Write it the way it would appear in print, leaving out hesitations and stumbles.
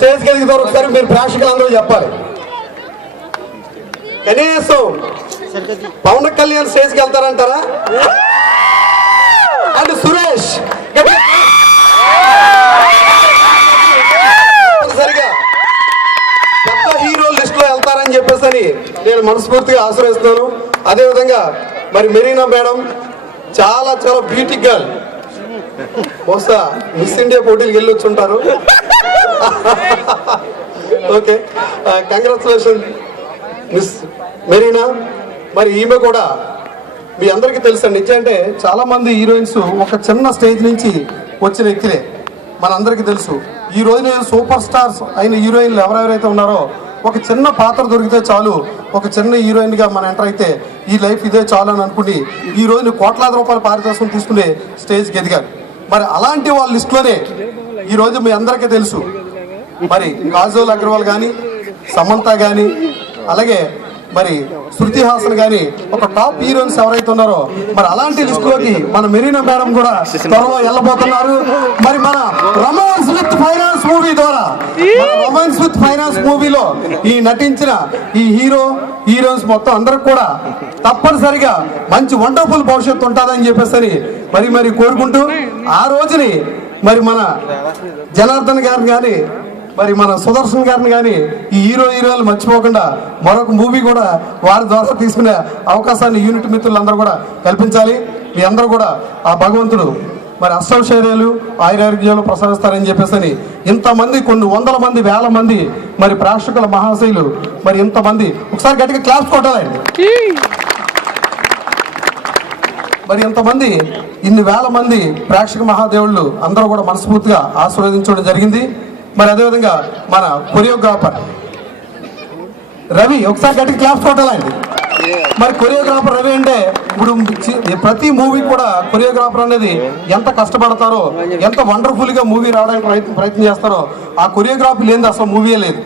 స్టేజ్కి ఎదుగుతారు ఒకసారి మీరు ప్రేక్షకులు అందరూ చెప్పాలి. కనీసం పవన్ కళ్యాణ్ స్టేజ్కి వెళ్తారంటారా? అండ్ సురేష్ సరిగా పెద్ద హీరో లిస్ట్ లో వెళ్తారని చెప్పేసి నేను మనస్ఫూర్తిగా ఆశ్రయిస్తున్నాను. అదేవిధంగా మరి మెరీనా మేడం చాలా చాలా బ్యూటీ గర్ల్, బహుశా మిస్ ఇండియా పోటీలకు వెళ్ళి వచ్చి ఉంటారు. Okay, congratulation miss Marina. మరి ఈమె కూడా మీ అందరికీ తెలుసండి. నిజంటే చాలా మంది హీరోయిన్స్ ఒక చిన్న స్టేజ్ నుంచి వచ్చిన వ్యక్తులే మనందరికీ తెలుసు. ఈ రోజున సూపర్ స్టార్స్ అయిన హీరోయిన్లు ఎవరెవరైతే ఉన్నారో ఒక చిన్న పాత్ర దొరికితే చాలు, ఒక చిన్న హీరోయిన్గా మనం ఎంటర్ అయితే ఈ లైఫ్ ఇదే చాలు అని అనుకుని ఈ రోజున కోట్లాది రూపాయల పారితోషికం తీసుకునే స్టేజ్కి ఎదిగారు. మరి అలాంటి వాళ్ళ లిస్టులోనే ఈరోజు మీ అందరికీ తెలుసు మరి కాజోల్ అగర్వాల్ కానీ, సమంత కానీ, అలాగే మరి శృతి హాసన్ కానీ ఒక టాప్ హీరోయిన్స్ ఎవరైతే ఉన్నారో మరి అలాంటి లిస్టులోకి మన మెరీనా మేడం కూడా త్వరలో వెళ్ళబోతున్నారు. మరి మన రొమాన్స్ విత్ ఫైనాన్స్ మూవీ ద్వారా రొమాన్స్ విత్ ఫైనాన్స్ మూవీలో ఈ నటించిన ఈ హీరోయిన్స్ మొత్తం అందరికి కూడా తప్పనిసరిగా మంచి వండర్ఫుల్ భవిష్యత్తు ఉంటుందని చెప్పేసి మరి కోరుకుంటూ ఆ రోజుని మరి మన జనార్దన్ గారిని కానీ మరి మన సుదర్శన్ గారిని కానీ ఈ హీరోలు మర్చిపోకుండా మరొక మూవీ కూడా వారి ద్వారా తీసుకునే అవకాశాన్ని యూనిట్ మిత్రులందరూ కూడా కల్పించాలి. మీ అందరూ కూడా ఆ భగవంతుడు మరి అష్టైశ్వర్యాలు ఆయురారోగ్యాలు ప్రసాదిస్తారని చెప్పేసి ఇంతమంది కొన్ని వందల మంది వేల మంది మరి ప్రేక్షకుల మహాశైలు మరి ఇంతమంది ఒకసారి గట్టిగా క్లాప్స్ కొట్టాలండి. మరి ఇంతమంది ఇన్ని వేల మంది ప్రేక్షక మహాదేవుళ్ళు అందరూ కూడా మనస్ఫూర్తిగా ఆశీర్వదించడం జరిగింది. మరి అదేవిధంగా మన కొరియోగ్రాఫర్ రవి ఒకసారి గట్టిగా క్లాప్స్ కొట్టాలండి. మరి కొరియోగ్రాఫర్ రవి అంటే ఇప్పుడు ప్రతి మూవీ కూడా కొరియోగ్రాఫర్ అనేది ఎంత కష్టపడతారో, ఎంత వండర్ఫుల్గా మూవీ రావడానికి ప్రయత్నం చేస్తారో ఆ కొరియోగ్రాఫీ లేనిది అసలు మూవీయే లేదు.